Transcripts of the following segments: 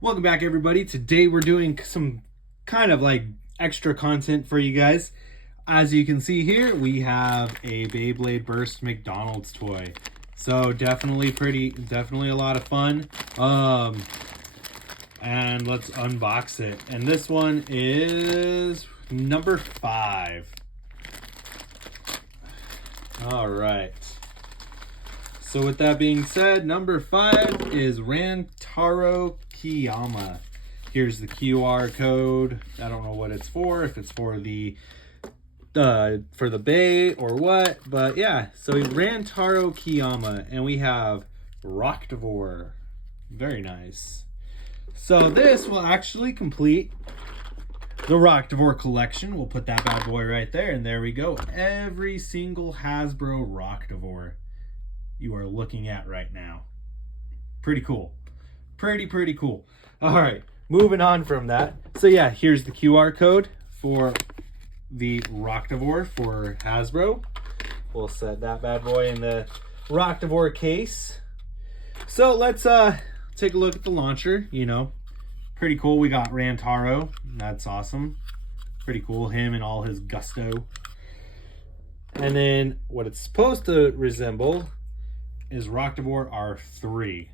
Welcome back, everybody. Today we're doing some kind of like extra content for you guys. As you can see here, we have a Beyblade Burst McDonald's toy. So definitely a lot of fun. And let's unbox it. And this one is number 5. All right. So with that being said, number 5 is Rantaro Kiyama. Here's the QR code. I don't know what it's for, if it's for the bay or what, but yeah. So Rantaro Kiyama, and we have Roktavor. Very nice. So this will actually complete the Roktavor collection. We'll put that bad boy right there, and there we go. Every single Hasbro Roktavor you are looking at right now. Pretty cool. Pretty cool. All right, moving on from that. So yeah, here's the QR code for the Roktavor for Hasbro. We'll set that bad boy in the Roktavor case. So let's take a look at the launcher. You know, pretty cool. We got Rantaro. That's awesome. Pretty cool. Him and all his gusto. And then what it's supposed to resemble is Roktavor R3.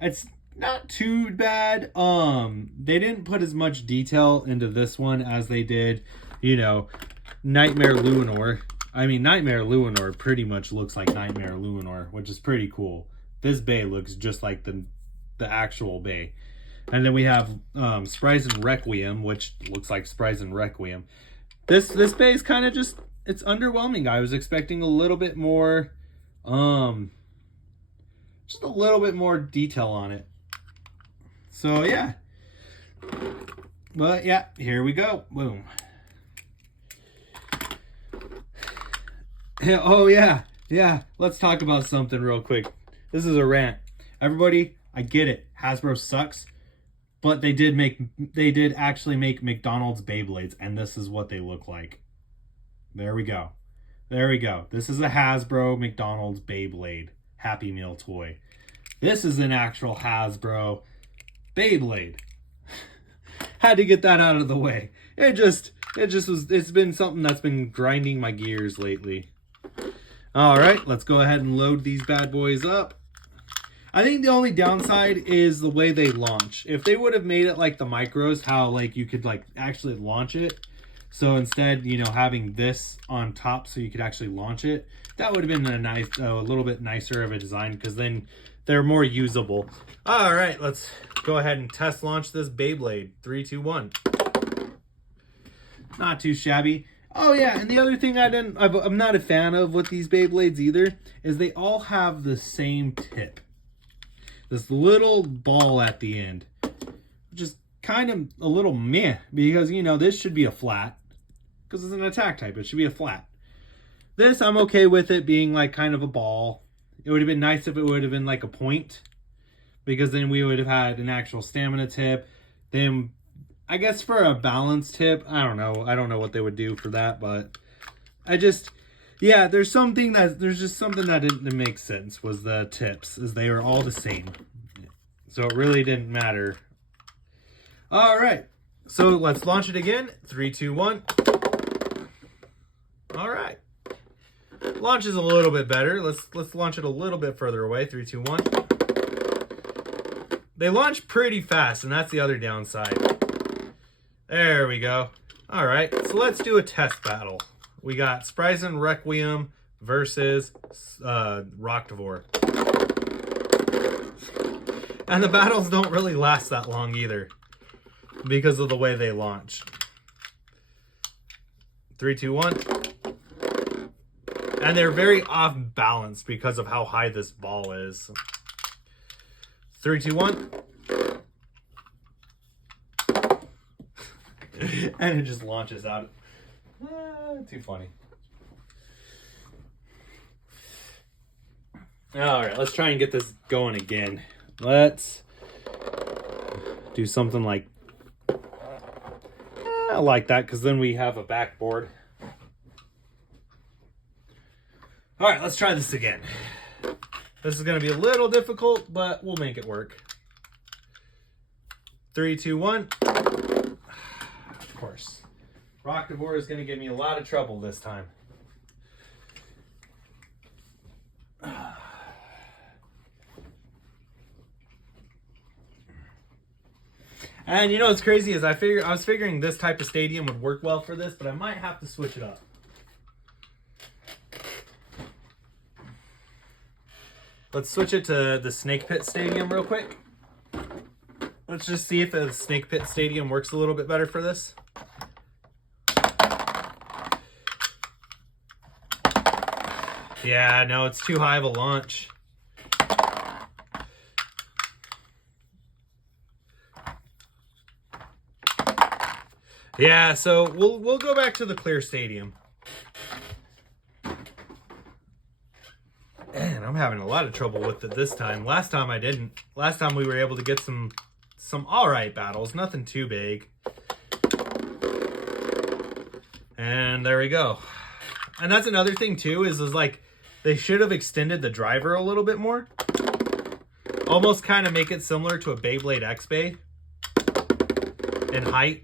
It's not too bad. They didn't put as much detail into this one as they did, you know, Nightmare Luinor. I mean, Nightmare Luinor pretty much looks like Nightmare Luinor, which is pretty cool. This bay looks just like the actual bay. And then we have Spryzen Requiem, which looks like Spryzen Requiem. This bay is kind of just, it's underwhelming. I was expecting a little bit more just a little bit more detail on it. So yeah. But yeah, here we go. Boom. Oh yeah. Let's talk about something real quick. This is a rant. Everybody, I get it. Hasbro sucks. But they did actually make McDonald's Beyblades, and this is what they look like. There we go. This is a Hasbro McDonald's Beyblade Happy Meal toy. This is an actual Hasbro Beyblade. Had to get that out of the way. It's been something that's been grinding my gears lately. All right, let's go ahead and load these bad boys up. I think the only downside is the way they launch. If they would have made it like the micros, how like you could like actually launch it. So instead, you know, having this on top so you could actually launch it, that would have been a little bit nicer of a design, because then they're more usable. All right, let's go ahead and test launch this Beyblade. 3, 2, 1. Not too shabby. Oh yeah, and the other thing I'm not a fan of with these Beyblades either is they all have the same tip. This little ball at the end, which is kind of a little meh, because, you know, this should be a flat, because it's an attack type. It should be a flat. This, I'm okay with it being like kind of a ball. It would have been nice if it would have been like a point, because then we would have had an actual stamina tip. Then I guess for a balance tip, I don't know what they would do for that, but there's just something that didn't make sense, was the tips, as they were all the same. So it really didn't matter. All right, so let's launch it again. 3, 2, 1. All right. Launch is a little bit better. Let's launch it a little bit further away. 3, 2, 1. They launch pretty fast, and that's the other downside. There we go. All right, so let's do a test battle. We got Spryzen Requiem versus Roktavor. And the battles don't really last that long either, because of the way they launch. 3, 2, 1. And they're very off balance because of how high this ball is. 3, 2, 1. And it just launches out. Too funny. All right, let's try and get this going again. Let's do something like that, because then we have a backboard. All right, let's try this again. This is going to be a little difficult, but we'll make it work. 3, 2, 1. Of course. Roktavor is going to give me a lot of trouble this time. And you know what's crazy is I was figuring this type of stadium would work well for this, but I might have to switch it up. Let's switch it to the Snake Pit Stadium real quick. Let's just see if the Snake Pit Stadium works a little bit better for this. Yeah, no, it's too high of a launch. Yeah, so we'll go back to the clear stadium. Man, I'm having a lot of trouble with it this time. Last time I didn't. Last time we were able to get some alright battles, nothing too big. And there we go. And that's another thing too, is like they should have extended the driver a little bit more. Almost kind of make it similar to a Beyblade X-Bay in height.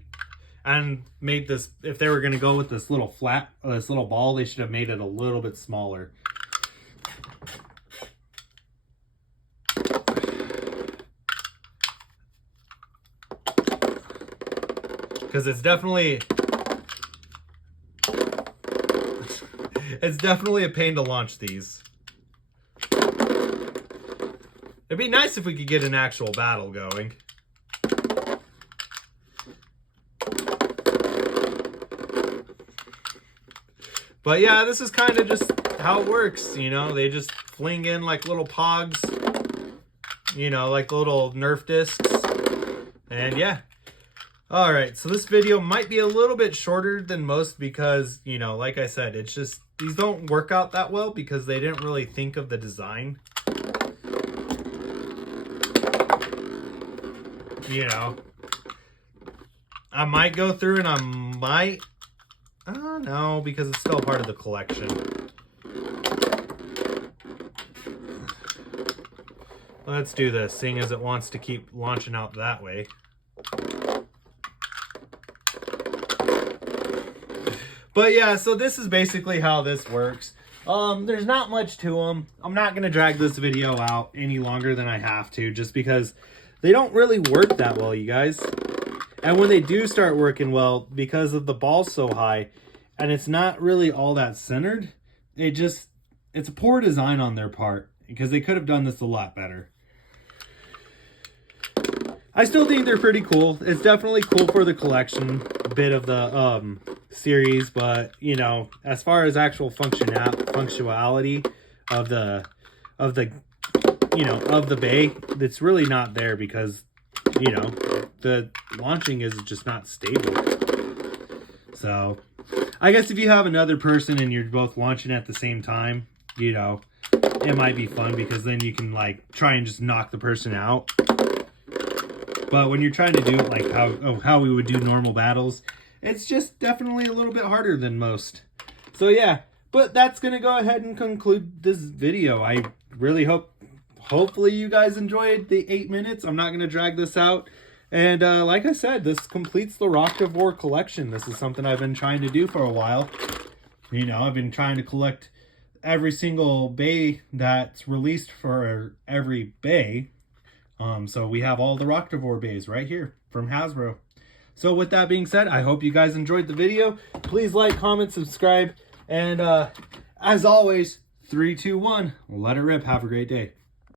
And made this, if they were going to go with this little flat, this little ball, they should have made it a little bit smaller. Because it's definitely a pain to launch these. It'd be nice if we could get an actual battle going. But yeah, this is kind of just how it works, you know. They just fling in like little pogs, you know, like little Nerf discs. And yeah. Alright, so this video might be a little bit shorter than most because, you know, like I said, it's just, these don't work out that well because they didn't really think of the design. You know. I might go through and I might... no, because it's still part of the collection. Let's do this, seeing as it wants to keep launching out that way. But yeah, so this is basically how this works. There's not much to them. I'm not going to drag this video out any longer than I have to, just because they don't really work that well, you guys. And when they do start working well, because of the ball so high, and it's not really all that centered, it's a poor design on their part, because they could have done this a lot better. I still think they're pretty cool. It's definitely cool for the collection bit of the series, but you know, as far as actual functionality of the bay, it's really not there because, you know, the launching is just not stable. So I guess if you have another person and you're both launching at the same time, you know, it might be fun because then you can like try and just knock the person out. But when you're trying to do it like how we would do normal battles, it's just definitely a little bit harder than most. So yeah, but that's going to go ahead and conclude this video. I really hopefully you guys enjoyed the 8 minutes. I'm not going to drag this out. And like I said, this completes the Roktavor collection. This is something I've been trying to do for a while. You know, I've been trying to collect every single bay that's released for every bay. So we have all the Roktavor bays right here from Hasbro. So with that being said, I hope you guys enjoyed the video. Please like, comment, subscribe. And as always, 3, 2, 1, let it rip. Have a great day.